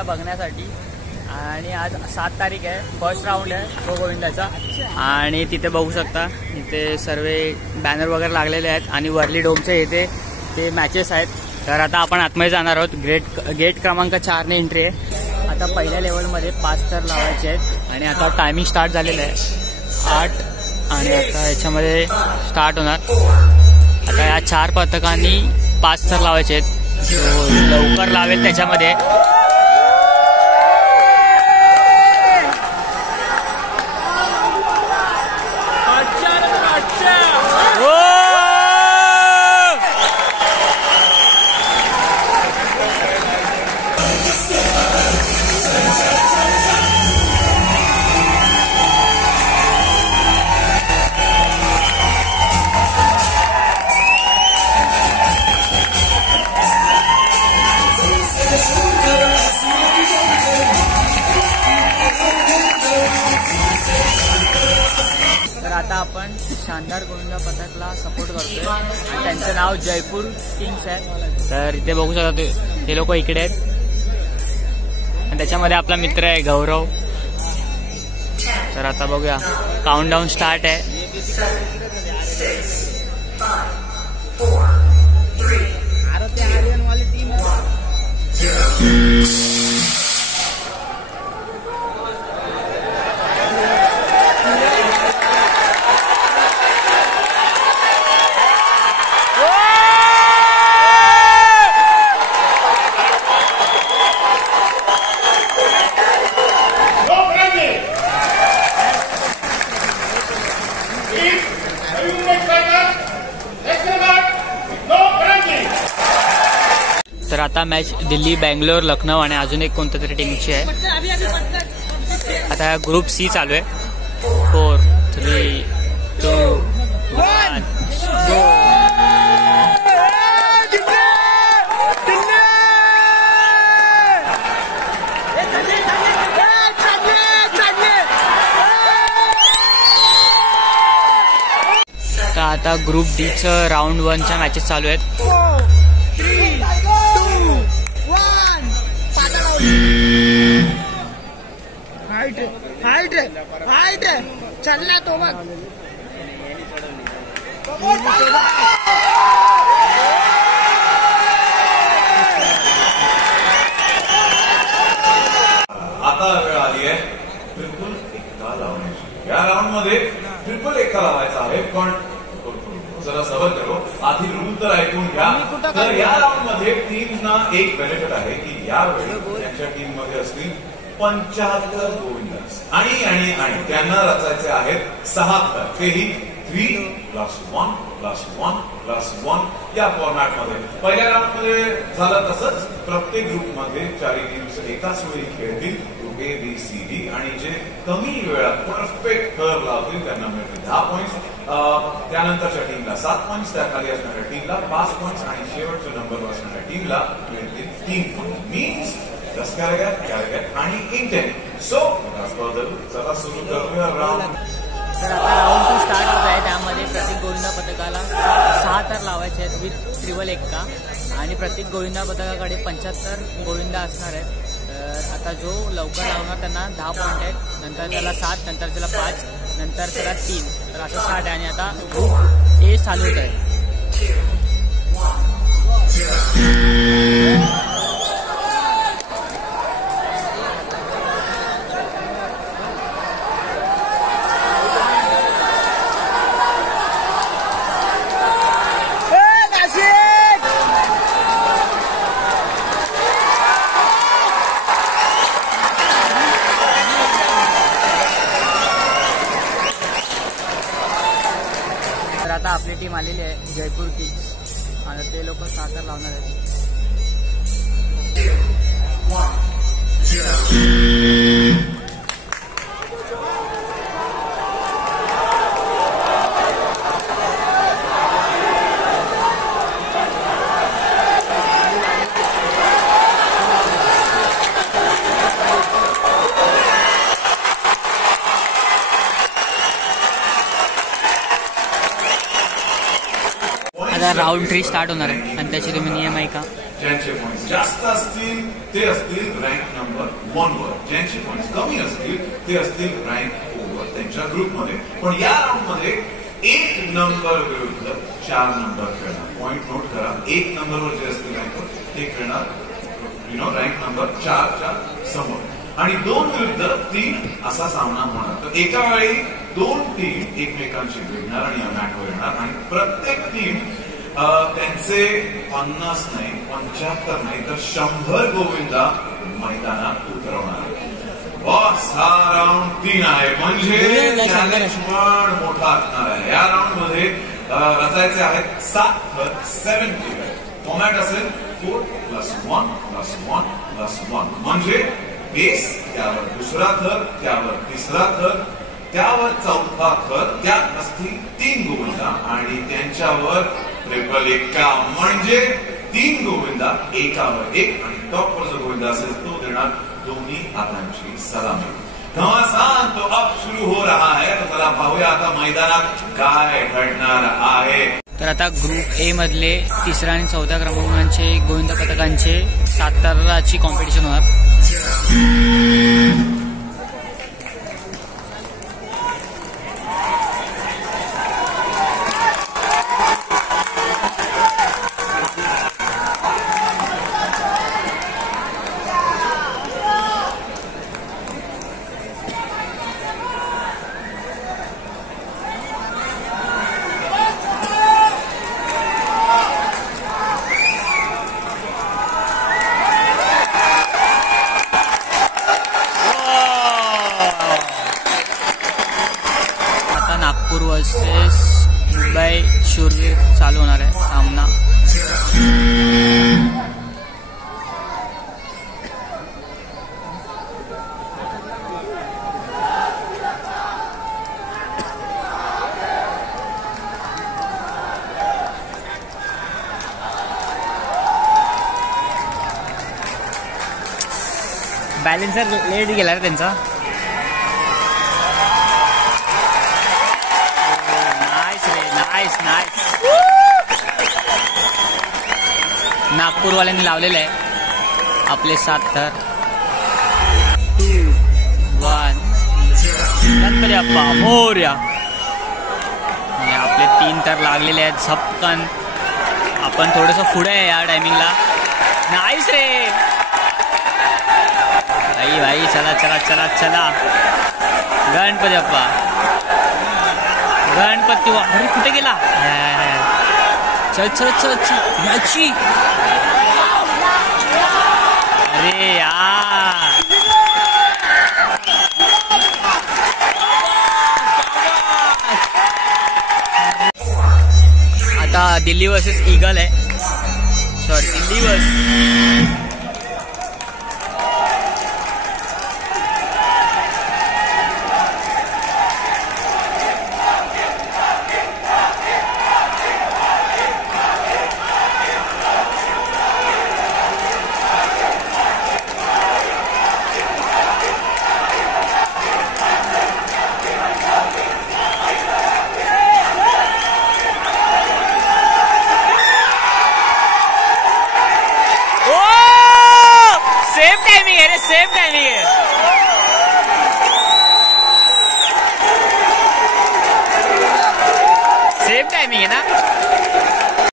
गोविंदा बघण्यासाठी. आणि आज 7 तारीख आहे, फर्स्ट राऊंड आहे प्रो गोविंदाचा. आणि तिथे बघू शकता इथे सर्व बॅनर वगैरे लागलेले आहेत आणि वर्ली डोमचे इथे ते मॅचेस आहेत. तर आता आपण आतमध्ये जाणार आहोत. गेट क्रमांक 4 ने एंट्री आहे. आता पहिल्या लेवलमध्ये 5 थर लावायचे आहेत आणि आता टायमिंग स्टार्ट झालेलं आहे 8. आणि आता याच्यामध्ये स्टार्ट होणार. आता या 4 पथकांनी 5 थर लावायचे आहेत. जो लवकर लावेल त्याच्यामध्ये आता आपण शानदार गोविंदा पथकला सपोर्ट करतोय आणि त्यांचं नाव जयपूर किंग्स आहे. तर इथे बघू शकता ते लोक इकडे आहेत आणि त्याच्यामध्ये आपला मित्र आहे गौरव. तर आता बघूया, काउंटडाऊन स्टार्ट आहे. 5, 4, 3, तर आता मॅच दिल्ली, बँगलोर, लखनौ आणि अजून एक कोणत्या तरी टीमची आहे. आता ग्रुप सी चालू आहे. 4, 3, 2, 1 गो. आता ग्रुप डी चं राऊंड 1च्या मॅचेस चालू आहेत. 3, 2, 1 हाईट चलना तो बघ. आता वेळ आली आहे ट्रिपल एक्का लावण्याची. या राऊंड मध्ये ट्रिपल एक्का लावायचा आहे. पण जरा सबर करो, आधी रूल तर ऐकून घ्या. तर या राऊंड मध्ये टीमना एक बेनिफिट आहे की यावेळी त्यांच्या टीम मध्ये असतील 75 गोविंदास आणि आणि आणि त्यांना रचायचे आहेत 6 थर, तेही 3+1+1+1 या फॉर्मॅट मध्ये. पहिल्या राऊंड मध्ये झालं तसंच. प्रत्येक ग्रुप मध्ये 4 टीम्स एकाच वेळी खेळतील, group A, B, C, D. आणि जे कमी वेळात परफेक्ट थर लावतील त्यांना मिळतील 10 पॉईंट्स. त्यानंतरच्या टीमला 7 पॉईंट्स, त्याखाली असणाऱ्या टीमला 5 पॉईंट्स आणि शेवटच्या नंबरवर असणाऱ्या टीमला मिळतील 3 पॉईंट. मीन्स जस्ट कॅरेगॅट आणि इंटेंट. सो चला सुरू करूया राऊंड. तर आता राऊंड 2 स्टार्ट होत आहे. त्यामध्ये प्रत्येक गोविंदा पथकाला 6 थर लावायचे आहेत विथ ट्रिपल एक्का. आणि प्रत्येक गोविंदा पथकाकडे 75 गोविंदा असणार आहेत. तर आता जो लवकर लावणार त्यांना 10 पॉईंट आहेत, नंतर त्याला 7, नंतर त्याला 5, नंतर त्याला 3. तर असं 7 आहे. आणि आता ग्रुप ए चालू होत आहे. तर आता आपली टीम आलेली आहे जयपूर किंग्स आणि ते लोक 6 थर लावणार आहेत. आता राऊंड 3 स्टार्ट होणार आहे आणि त्याचे तुम्ही नियम ऐका. ज्यांचे पॉईंट्स जास्त असतील ते असतील रँक नंबर 1 वर, ज्यांचे पॉईंट्स कमी असतील ते असतील रँक 4 वर त्यांच्या ग्रुपमध्ये. पण या राऊंडमध्ये 1 नंबर विरुद्ध 4 नंबर खेळणार. पॉईंट नोट करा, 1 नंबरवर जे असतील रँकवर ते खेळणार रँक नंबर 4 च्या समोर. आणि 2 विरुद्ध 3 असा सामना होणार. तर एका वेळी 2 टीम एकमेकांशी भिडणार आणि या मॅटवर येणार आणि प्रत्येक टीम त्यांचे 50 नाही 75 नाही तर 100 गोविंदा मैदानात उतरवणार. बॉस हा राऊंड 3 आहे म्हणजे चॅलेंज पण मोठा असणार आहे. या राऊंड मध्ये रचायचे आहेत 7 थर 7 प्लेयर. फॉर्मॅट असेल 4+1+1+1 म्हणजे बेस, त्यावर दुसरा थर, त्यावर तिसरा थर, त्यावर चौथा थर, त्यात असतील 3 गोविंदा आणि त्यांच्यावर ट्रिपल एक्का म्हणजे 3 गोविंदा एकावर एक. आणि टॉपवर जो गोविंदा असेल तो देणार दोन्ही हातांची सलामी. घमासान तो अब सुरू हो रहा है. तो चला पाहूया आता मैदानात काय घडणार आहे. तर आता ग्रुप ए मधले 3ऱ्या आणि 4थ्या क्रमांकाचे गोविंद पथकांचे 7 थराची कॉम्पिटिशन होणार. नागपूर वर्सेस मुंबई शूरवीर चालू होणार आहे सामना. बॅलेन्सर लेट गेला रे त्यांचा. नागपूरवाल्यांनी लावलेलं आहे आपले 7 थर. 2, 1 गणपती बाप्पा मोरया. आपले 3 थर लागलेले आहेत झपकन. आपण थोडंसं पुढे आहे या टायमिंगला. नाईस रे भाई. चला चला चला चला. गणपती बाप्पा गणपती. अरे कुठे गेला. चल चल चल चल याची. अरे यार आता दिल्ली वर्सेस ईगल आहे. Sorry Delhi versus same timing है. सेम टाइमिंग है ना.